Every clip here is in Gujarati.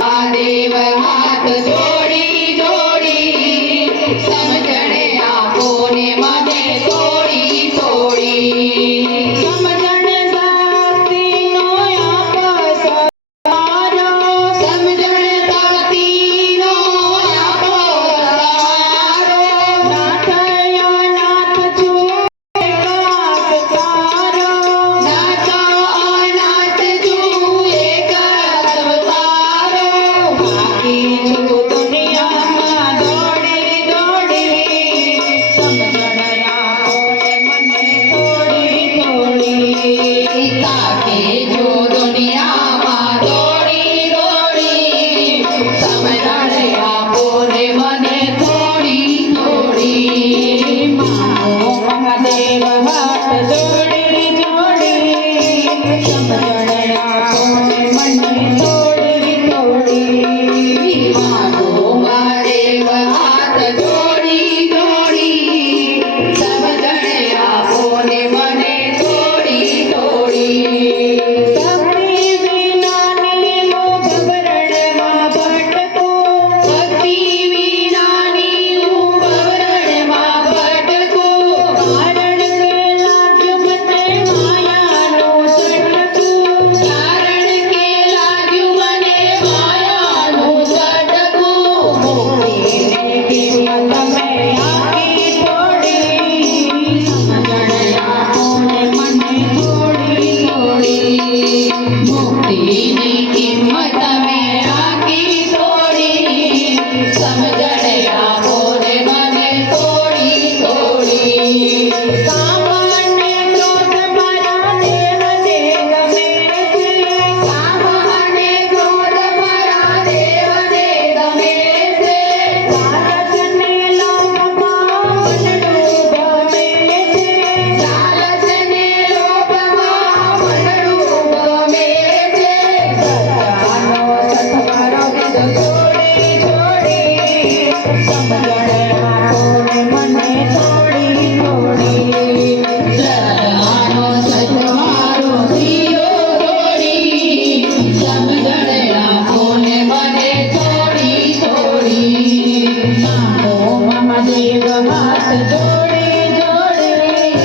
મહાદેવ હાથ જોડી જોડી સમજણ આપો ને મને થોડી થોડી સમજણ શક્તિનો આપો સહારો સમજણ શક્તિનો આપો સહારો નાથ અનાથ છું એકાંત તારો નાથ અનાથ છું એકાંત તારો બાકી છું દુનિયામાં દોડી દોડી સમજણ આપો ને મને થોડી થોડી બાકી છું દુનિયામાં દોડી દોડી સમજણ આપો ને મને થોડી થોડી મારો મહાદેવ હાથ જોડી જોડી સમજણ આપો ને મને થોડી થોડી મારો મહાદેવ હાથ જોડી જોડી સમજણ આપો ને મને થોડી થોડી ભક્તિ વિનાની લોક ભરણમાં ભટકું ભક્તિ વિનાની હું ભરણમાં ભટકું કારણ કે લાગ્યું મને માયાનું ઝટકું કારણ કે લાગ્યું મને માયાનું ઝટકું મુક્તિની કિંમત મેં આપી થોડી સમજણ આપો ને મને થોડી થોડી મુક્તિની કિંમત મેં આપી થોડી સમજણ આપો ને મને થોડી થોડી કામ અને ક્રોધ મારા દેવને ગમે છે કામ અને ક્રોધ મારા દેવને ગમે છે લાલચને લોભમાં મનડું ગમે છે લાલચને લોભમાં મનડું ગમે છે સત્તાનો સત્કારો દીધો જોડી જોડી સમજણ આપો ને મને થોડી થોડી સત્તાનો સત્કારો દીધો જોડી સમજણ આપો ને મને થોડી થોડી મારો મહાદેવ હાથ જોડી જોડી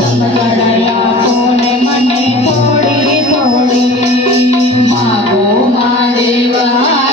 સમજણ આપો ને મને થોડી થોડી મારો મહાદેવ હાથ